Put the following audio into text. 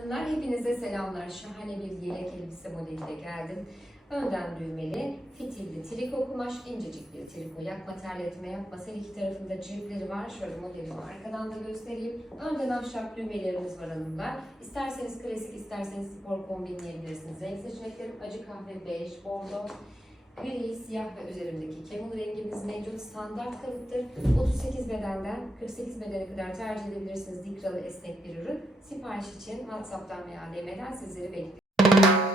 Hanımlar hepinize selamlar. Şahane bir yelek elbise modeliyle geldim. Önden düğmeli, fitilli, triko kumaş, incecik bir triko. Yakma terletme yapmaz. Her iki tarafında cepleri var. Şöyle modelimi arkadan da göstereyim. Önden ahşap düğmelerimiz var hanımlar. İsterseniz klasik, isterseniz spor kombinleyebilirsiniz. Renk seçeneklerim acı kahve, bej, bordo, gri, siyah ve üzerindeki kemul rengimiz mevcut. Standart kalıptır. 38 bedenden 48 bedene kadar tercih edebilirsiniz. Dikralı esnek bir ürün. Sipariş için WhatsApp'tan veya DM'den sizleri bekliyorum.